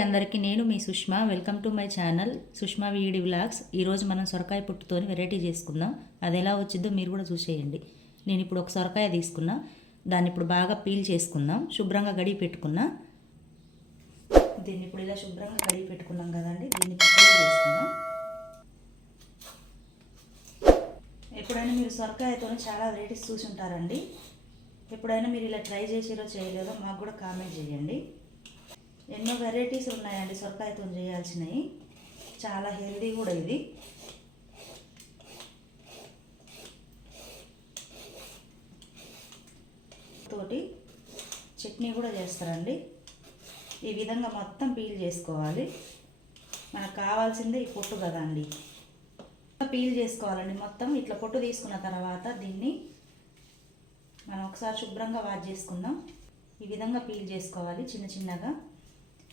అందరికీ నేను మీ Sushma. Welcome to my channel Sushma వీడి వ్లాగ్స్. ఈరోజు మనం సొరకాయ పొట్టుతోని వెరైటీ చేసుకుందాం. అది ఎలా వచ్చిందో మీరు కూడా చూసేయండి. నేను ఇప్పుడు ఒక సొరకాయ తీసుకున్నా, దాన్ని ఇప్పుడు బాగా పీల్ చేసుకుందాం. శుభ్రంగా గడిగి పెట్టుకున్నా. దీన్ని ఇప్పుడు ఇలా శుభ్రంగా కడిగి పెట్టుకున్నాం కదండి, దీన్ని పీల్ చేసుకుందాం. ఎప్పుడైనా మీరు సొరకాయతో చాలా వెరైటీస్ చూసి ఉంటారండి. ఎప్పుడైనా మీరు ఇలా ట్రై చేసిరో చేయలేదో మాకు కూడా కామెంట్ చేయండి. ఎన్నో వెరైటీస్ ఉన్నాయండి సొరకాయతో చేయాల్సినవి. చాలా హెల్దీ కూడా ఇది. తోటి చట్నీ కూడా చేస్తారండి. ఈ విధంగా మొత్తం పీల్ చేసుకోవాలి. మనకు కావాల్సిందే ఈ పొట్టు కదండి, పీల్ చేసుకోవాలండి మొత్తం. ఇట్లా పొట్టు తీసుకున్న తర్వాత దీన్ని మనం ఒకసారి శుభ్రంగా వాష్ చేసుకుందాం. ఈ విధంగా పీల్ చేసుకోవాలి చిన్న చిన్నగా.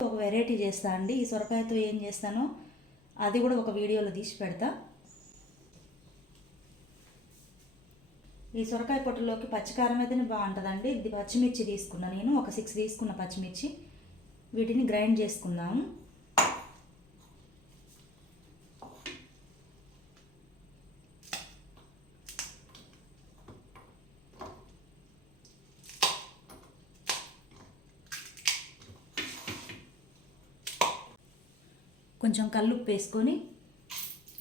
ఒక వెరైటీ చేస్తా అండి ఈ సొరకాయతో. ఏం చేస్తానో అది కూడా ఒక వీడియోలో తీసి పెడతా. ఈ సొరకాయ పొట్టులోకి పచ్చికారం అయితేనే బాగుంటుందండి. ఇది పచ్చిమిర్చి తీసుకున్నా, నేను ఒక 6 తీసుకున్న పచ్చిమిర్చి. వీటిని గ్రైండ్ చేసుకుందాము. కొంచెం కల్లుప్పు వేసుకొని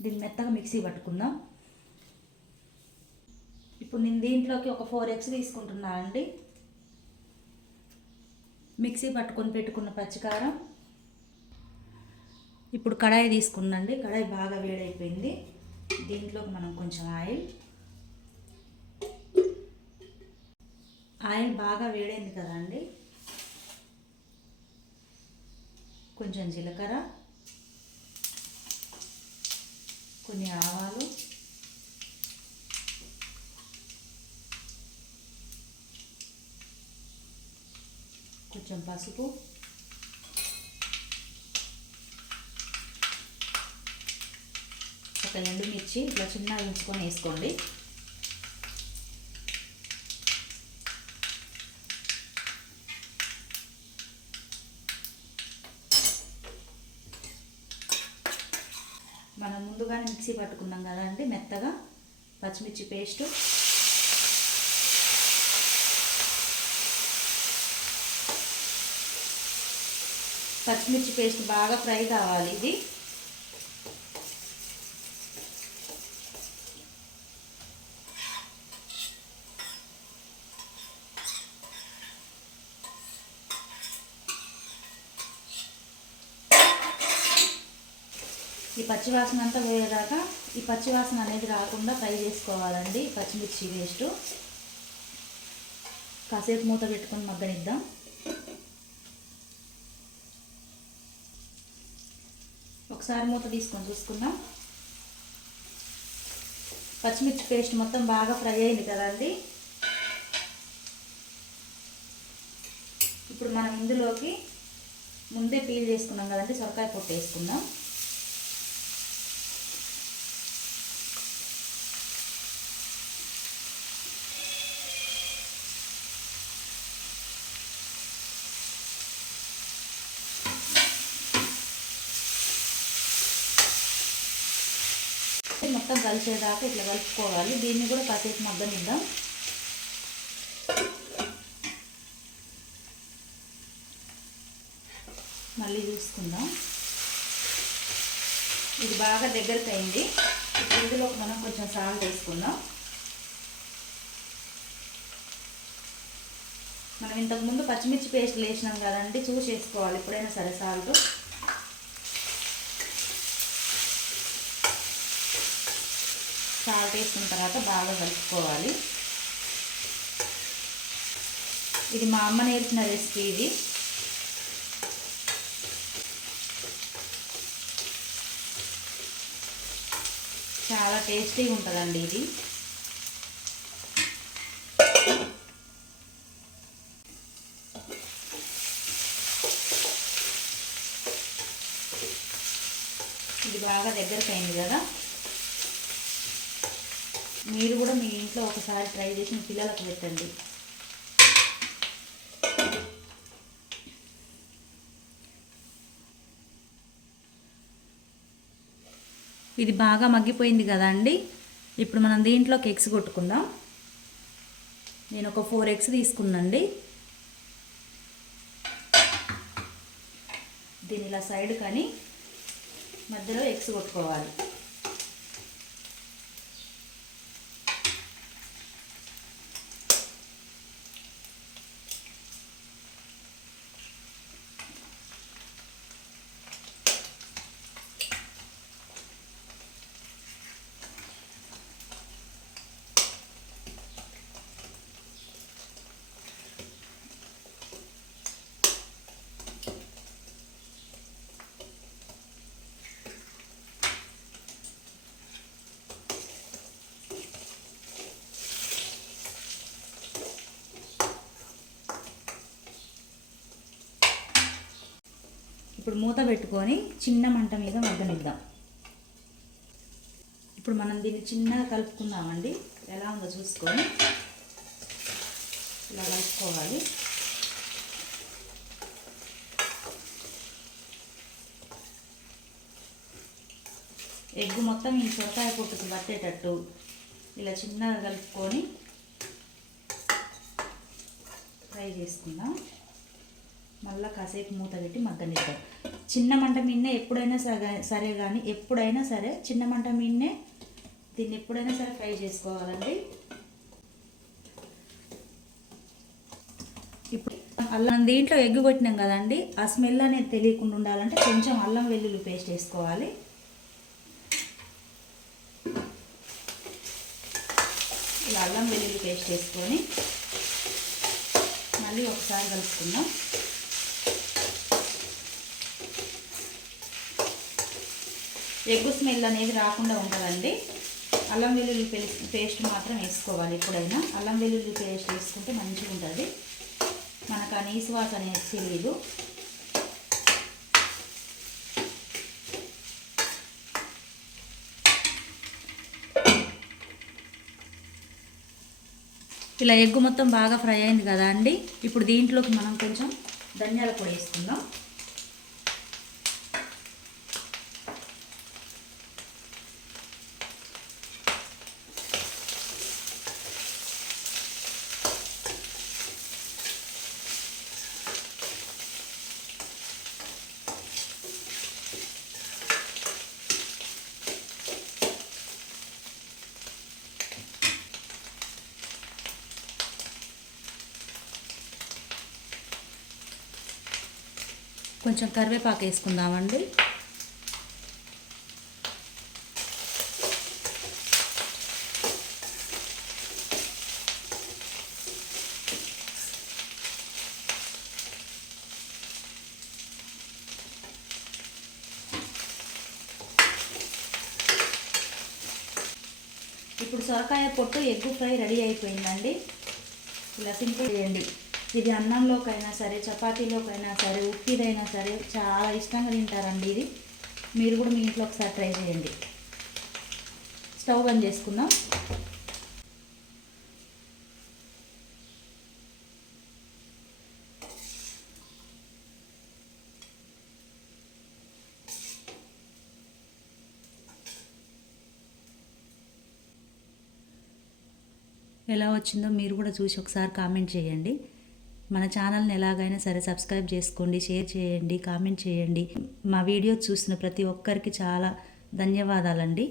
దీన్ని మెత్తగా మిక్సీ పట్టుకుందాం. ఇప్పుడు నేను దీంట్లోకి ఒక 4 eggs తీసుకుంటున్నా అండి. మిక్సీ పట్టుకొని పెట్టుకున్న పచ్చికారం. ఇప్పుడు కడాయి తీసుకున్నాండి. కడాయి బాగా వేడైపోయింది. దీంట్లోకి మనం కొంచెం ఆయిల్ బాగా వేడైంది కదా అండి. కొంచెం జీలకర్ర, కొన్ని ఆవాలు, కొంచెం పసుపు, ఒక ఎండుమిర్చి ఇట్లా చిన్నగా ఉంచుకొని వేసుకోండి. మనం ముందుగానే మిక్సీ పట్టుకున్నాం కదండి మెత్తగా పచ్చిమిర్చి పేస్టు. పచ్చిమిర్చి పేస్ట్ బాగా ఫ్రై కావాలి. ఇది ఈ పచ్చివాసన అంతా పోయేదాకా, ఈ పచ్చివాసన అనేది రాకుండా ఫ్రై చేసుకోవాలండి పచ్చిమిర్చి పేస్టు. కాసేపు మూత పెట్టుకొని మగ్గనిద్దాం. ఒకసారి మూత తీసుకొని చూసుకుందాం. పచ్చిమిర్చి పేస్ట్ మొత్తం బాగా ఫ్రై అయింది కదండి. ఇప్పుడు మనం ఇందులోకి ముందే పీల్ చేసుకున్నాం కదండి సొరకాయ పొట్టు వేసుకుందాం. మొత్తం కలిసేదాకా ఇట్లా కలుపుకోవాలి. దీన్ని కూడా కాసేపు మగ్గనిద్దాం. మళ్ళీ చూసుకుందాం. ఇది బాగా దగ్గరికి అయింది. ఇందులోకి మనం కొంచెం సాల్ట్ వేసుకుందాం. మనం ఇంతకుముందు పచ్చిమిర్చి పేస్ట్ వేసినాం కదండి, చూసి వేసుకోవాలి ఎప్పుడైనా సరే సాల్ట్. సాల్ట్ వేసుకున్న తర్వాత బాగా కలుపుకోవాలి. ఇది మా అమ్మ నేర్పిన రెసిపీ. ఇది చాలా టేస్టీగా ఉంటుందండి. ఇది బాగా దగ్గరికి అయింది కదా. మీరు కూడా మీ ఇంట్లో ఒకసారి ట్రై చేసి మీ పిల్లలకు పెట్టండి. ఇది బాగా మగ్గిపోయింది కదండి. ఇప్పుడు మనం దీంట్లోకి ఎగ్స్ కొట్టుకుందాం. నేను ఒక 4 ఎగ్స్ తీసుకున్నాండి. దీని ఇలా సైడ్ కానీ మధ్యలో ఎగ్స్ కొట్టుకోవాలి. ఇప్పుడు మూత పెట్టుకొని చిన్న మంట మీద మగ్గనిద్దాం. ఇప్పుడు మనం దీన్ని చిన్నగా కలుపుకుందామండి. ఎలా ఉందో చూసుకొని ఇలా కలుపుకోవాలి. ఎగ్ మొత్తం ఈ సొరకాయ పొట్టుకు పట్టేటట్టు ఇలా చిన్నగా కలుపుకొని ఫ్రై చేసుకుందాం. మళ్ళీ కాసేపు మూత పెట్టి మగ్గనిద్దాం. చిన్న మంట మీదనే ఎప్పుడైనా సరే కానీ ఎప్పుడైనా సరే చిన్న మంట మీదనే దీన్ని ఎప్పుడైనా సరే ఫ్రై చేసుకోవాలండి. ఇప్పుడు అల్లం దీంట్లో ఎగ్ కొట్టినాం కదండి, ఆ స్మెల్ అనేది తెలియకుండా ఉండాలంటే కొంచెం అల్లం వెల్లుల్లి పేస్ట్ వేసుకోవాలి. ఇలా అల్లం వెల్లుల్లి పేస్ట్ వేసుకొని మళ్ళీ ఒకసారి కలుపుకుందాం. ఎగ్ స్మెల్ అనేది రాకుండా ఉంటుందండి. అల్లం వెల్లుల్లి పేస్ట్ మాత్రం వేసుకోవాలి. ఎప్పుడైనా అల్లం వెల్లుల్లి పేస్ట్ వేసుకుంటే మంచిగా ఉంటుంది. మనకు ఆ నీసు వాసన అనేది తెలియదు. ఇలా ఎగ్ మొత్తం బాగా ఫ్రై అయింది కదా అండి. ఇప్పుడు దీంట్లోకి మనం కొంచెం ధనియాల పొడి వేసుకుందాం. కొంచెం కరివేపాకు వేసుకుందామండి. ఇప్పుడు సొరకాయ పొట్టు ఎగ్ ఫ్రై రెడీ అయిపోయిందండి. ఇలా సింపుల్ చేయండి. ఇది అన్నంలోకైనా సరే, చపాతీలోకైనా సరే, ఉప్పిదైనా సరే చాలా ఇష్టంగా తింటారండి. ఇది మీరు కూడా మీ ఇంట్లో ఒకసారి ట్రై చేయండి. స్టవ్ బంద్ చేసుకుందాం. ఎలా వచ్చిందో మీరు కూడా చూసి ఒకసారి కామెంట్ చేయండి. మన ఛానల్ని ఎలాగైనా సరే సబ్స్క్రైబ్ చేసుకోండి, షేర్ చేయండి, కామెంట్ చేయండి. మా వీడియో చూసిన ప్రతి ఒక్కరికి చాలా ధన్యవాదాలండి.